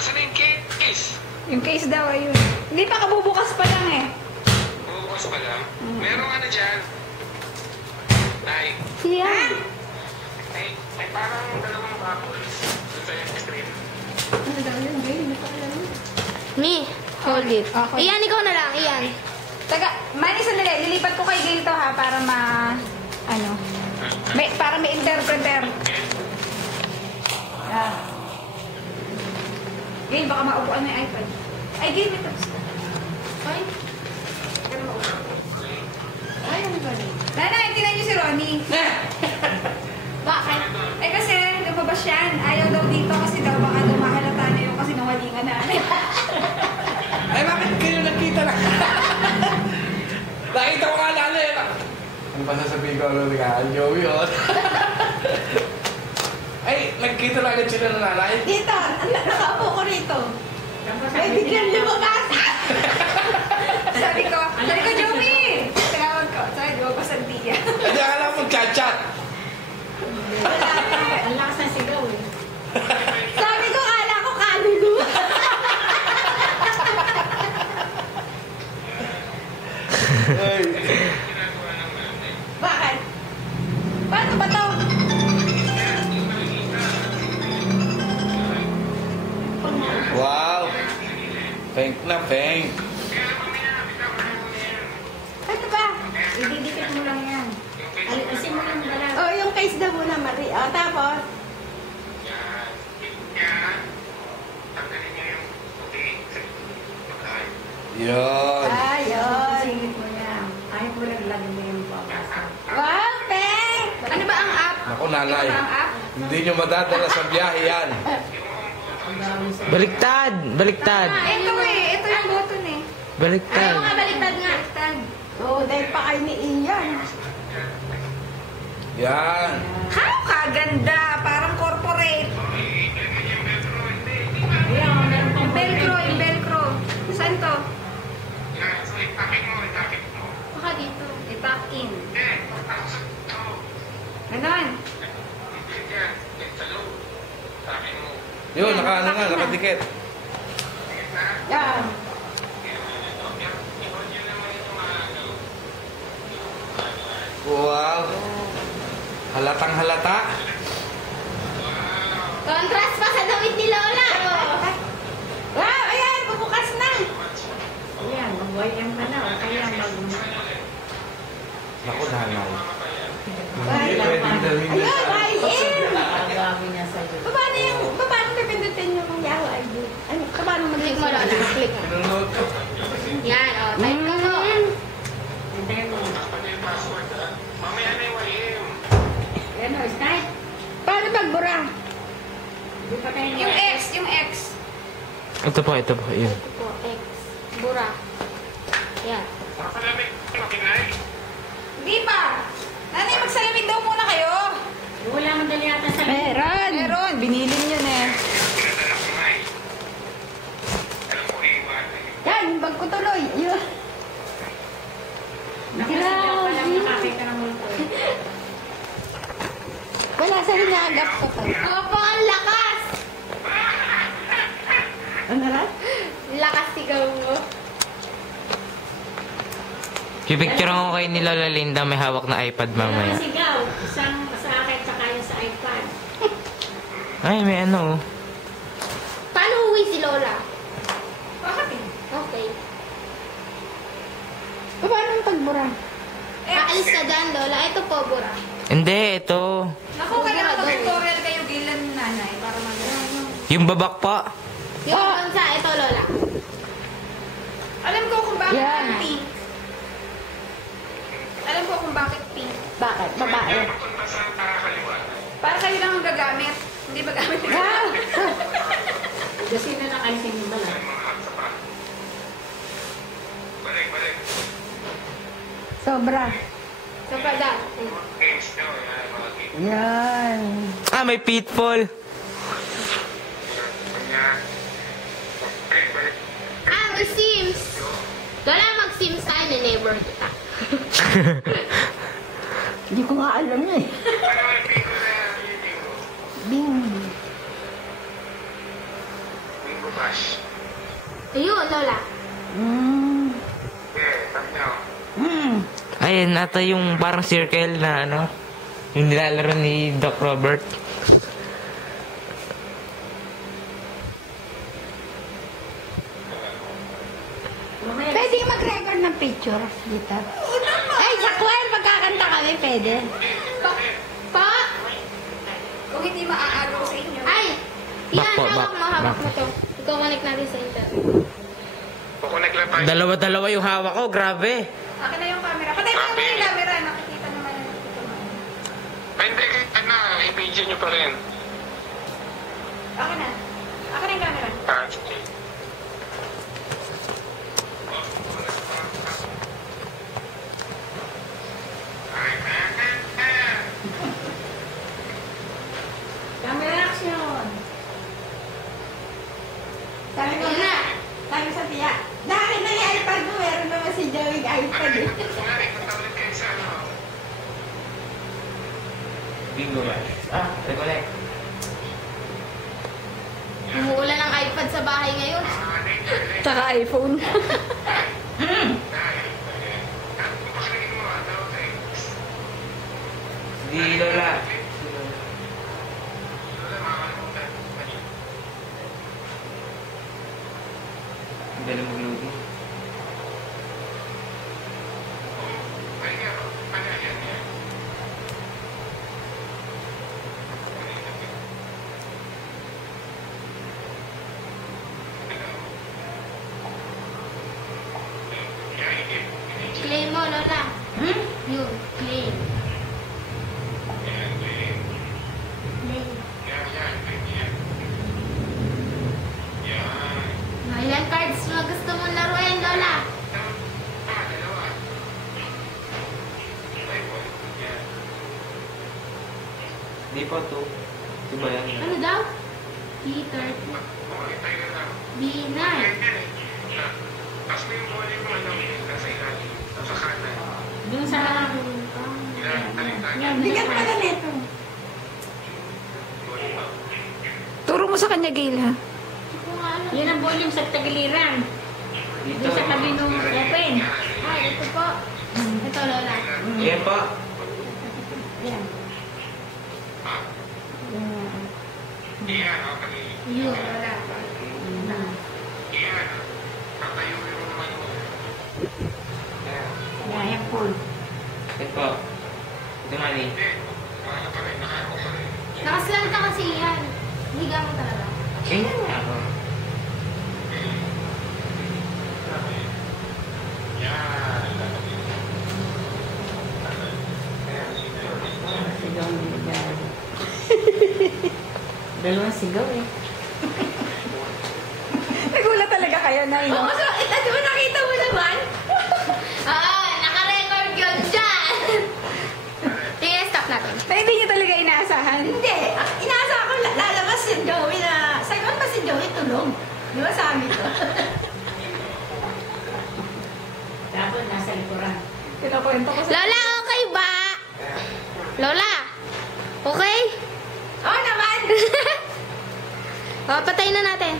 Nasaan na yung case? Yung case daw, ayun. Hindi pa, kabubukas pa lang eh. Bubukas pa lang? Merong ano dyan? Nay. Yan. May parang dalawang bubbles. Doon sa extreme. Ano daw yun, babe? Hindi pa alam. Me, hold it. Okay. Iyan, ikaw na lang. Iyan. Taga, Manny, sandali. Lilipat ko kay Gail to ha, para ano, para may interpreter. Yan. Gail, baka maupuan na yung iPad. Ay, Gail, ito. Ay. Ay, ano ba rin? Nanay, tinan niyo si Ronnie. Bakit? Eh kasi, lumabas yan. Ayaw daw dito kasi daw baka lumahalata na yung kasi nawalingan na. Ay, bakit kayo nakita na? Nakita ko nga lalo eh. Ano pa sasabihin ko, ano ka? Joey, oh. Ay, nagkita na agad sila ng nanay. Dito, nakaupo ko rito. Ay, bigyan lumakas. Sabi ko, Joey! Tawag ko. Sabi, di ba ba sandiya? Hindi, akala mo chat-chat. Ang lakas na sigaw eh. Sabi ko, kala ko kalulu. Ay. Bakit? Paano ba to? Wow. Pink na pink. Ano ba? Ididikit mo lang yan. Alisin mo lang pala. Oh, yung case daw muna, Marie. Oh, tapos? Tanggalin niyo yung puti. Yun. Ayun. Singit mo yan. Ayaw ko lang lang mo yung babasa. Wow, Peng! Ano ba ang app? Naku, nanay. Ano ba ang app? Hindi nyo madadala sa biyahe yan. Baliktad! Baliktad! Ito eh. Ito yung button eh. Baliktad! Ayaw nga, baliktad nga. Baliktad. Oh, dahil pa kayo ni Ian. Yan. How kaganda. Parang corporate. Yung velcro. Saan to? So, ipakit mo. Baka dito. I-pack in. Patakot to. Ganon. Yan. Sa loob. Sakin mo. Yun, naka-ano nga, nakadikit. Yan. Wow. Halatang halata. Contrast pa sa damit ni Lola. Oh. Wow, ayan, bubukas na. Ayan, mag-YM ka na. Kaya Naku, nanay. Ay, Hindi pwedeng dalhin ayun, sa... YM. Agami niya sa'yo. Paano pipindutin yung Yahoo ID? Ano, paano Click mo, Lola. Click mo. Pinunod ko. Yan, oh. Type ka mo. Mamaya na yung YM. Yan o, start. Paano pagbura? Yung X. Ito po, yun. Ito po, X. Bura. Yan. Makapalamig. Makinay. Di pa. Nanay, magsalamin daw muna kayo. Wala madali ata sa meron. Meron. Binilin yun eh. Pinadala ko nga eh. Alam ko iwan. Yan, yung bag ko tuloy. Yun. Grabe. Wala sa hinagap ko to. Opo, ang lakas. Ano rin? Lakas sigaw mo. Pipicture ko kayo ni Lola Linda, may hawak na iPad mamaya. Sigaw. Isang sa akin, tsaka yung sa iPad. Ay, may ano. Paano uwi si Lola? Bakit eh? Okay. Paano yung pagbura? Aalis ka dyan, Lola. Ito po, Bura. Hindi, ito. Naku, kaya mag-tutorial kayo gilan ni nanay para mag-ano. Yung babak pa. Yung bansa, ito, Lola. Alam ko kung bakit Yan. pink. Alam ko kung bakit pink. Bakit? Babae. Papunta sa kaliwa. Para kayo lang ang gagamit. Hindi ba gamit? Ah! Kasi na lang ay sinimala. Mga hot sa pa. Balik. Sobra. So, kada. Games daw. Mga games. Yan. Ah, may pitfall. Kanya. Balik. Ah, may Sims. Lola, mag-Sims tayo na neighbor kita. Hindi ko nga alam eh. Ano yung pingo na yung bingo? Bing. Bingo ba? Flash. Ayun, Lola. Okay, sabi niyo. Ayun, ata yung parang circle na ano, yung nilalaro ni Doc Robert. Pwede mag-record ng picture dito. Ay, sa choir, magkakanta kami, pwede. Pa? Kung hindi maaaraw sa inyo. Ay! Yan, Bak po, hawak mo, hawak bak. mo to. Ikaw connect natin sa internet. Kukunik lang tayo. Dalawa-dalawa yung hawak ko, grabe. Akin na yung camera. Patay mo naman yung camera. Nakikita naman yung nakikita mo. Ay, hindi. Ano, i-video nyo pa rin. Akin na. Akin na yung camera. Ah, sige. Camera action. Sabi ko Ayun na. sabi sa tiya, dahil na yung iPad mo, meron naman si Joey iPad eh. Bingo ba? Ah, recollect. Umuulan ng iPad sa bahay ngayon. Tsaka iPhone. Di Lola. Ang galing magluto. Claim mo, Lola. Yun, claim. Ilan cards na gusto mong laruin, Lola? Di pa to. Di ba yan? Ano daw? T30. B9. Tapos mo yung volume mo, ano, nasa ilalim, nasa kanan. Doon sa Bigat pala neto. Turo mo sa kanya, Gail, ha? Yun ang volume sa tagiliran. Dito. Doon sa tabi nung open. Ay, ito po. Ito, Lola. Yan pa. Yan. Iyan, okay. Yun, Lola. Iyan, tatayo yung naman mo. Yan, full. Yan pa. Ito nga ni. Hindi, paano pa rin, nakako pa rin. Nakaslan ka kasi yan. Higa mo talaga. Ganyan nga ako. Yan. Sigaw ni Miguel. Dalawang sigaw eh. Nagulat talaga kayo na yun. Oo, so, di ba nakita mo naman? Naka-record yun dyan. Sige, stop natin. Na hindi niyo talaga inaasahan. Hindi. Inaasahan ko lalabas si Joey na... Sabi ko ba si Joey tulong? Di ba sabi ko? Dapat nasa likuran. Kinakwento ko sa... Lola, okay ba? Lola, okay? Oo naman! Patayin na natin.